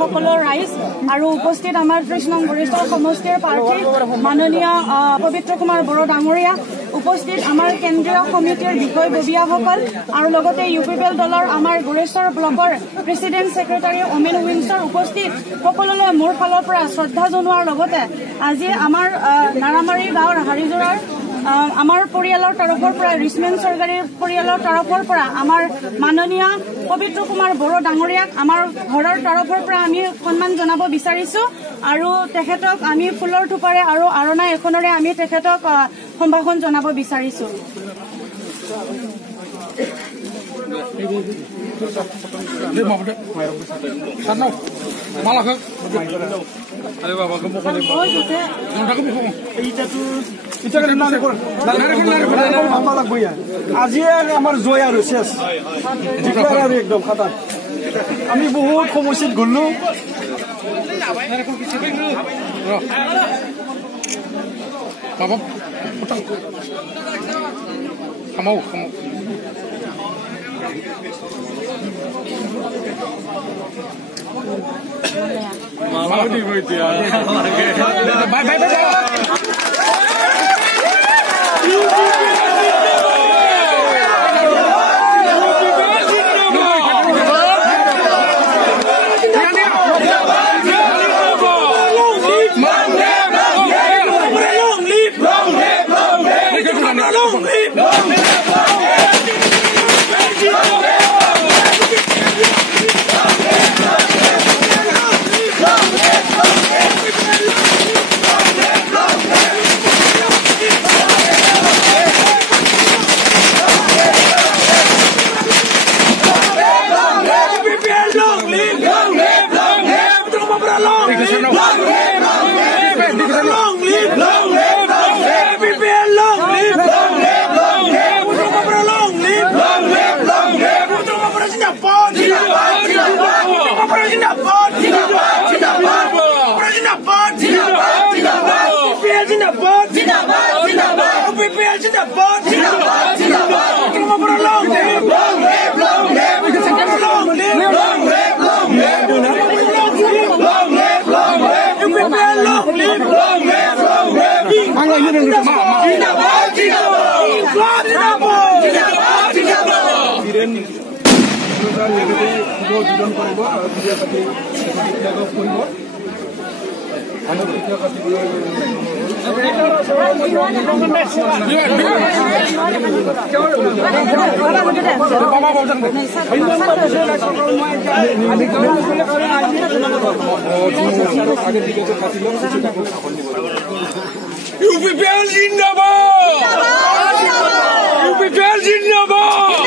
সকলৰ ৰাইজ আৰু উপস্থিত আমাৰ ৩০ নং গৰিষ্ঠ সমষ্টিৰ প্ৰাৰ্থী মাননীয় পবিত্ৰ কুমাৰ বড়ো ডাঙৰীয়া, উপস্থিত আমাৰ কেন্দ্ৰীয় সমিতিৰ বিষয়ববীয়াসকল আৰু লগতে UPPL দলৰ আমাৰ গৰিষ্ঠৰ ব্লকৰ প্ৰেচিডেণ্ট ছেক্ৰেটাৰী অমেন উইনছৰ উপস্থিত সকলোলৈ মোৰ ফালৰ পৰা শ্ৰদ্ধা জনোৱাৰ লগতে আজি আমাৰ নাৰামাৰী গাঁৱৰ হাৰিজোৰাৰ আমাৰ পৰিয়ালৰ তৰফৰ পৰা ৰিচমেন চৰকাৰী পৰিয়ালৰ তৰফৰ পৰা আমাৰ মাননীয় পবিত্ৰ কুমাৰ বড়ো ডাঙৰীয়াক আমাৰ ঘৰৰ তৰফৰ পৰা আমি সন্মান জনাব বিচাৰিছো আৰু তেখেতক আমি ফুলৰ থোপাৰে আৰু আৰণা এখনেৰে আমি তেখেতক সম্ভাষণ জনাব বিচাৰিছো। আজি আমার জয় আর শেষ একদম খাতা আমি বহুত সমস্যাত ঘুরলো UPPL জিন্দাবাদ! UPPL জিন্দাবাদ!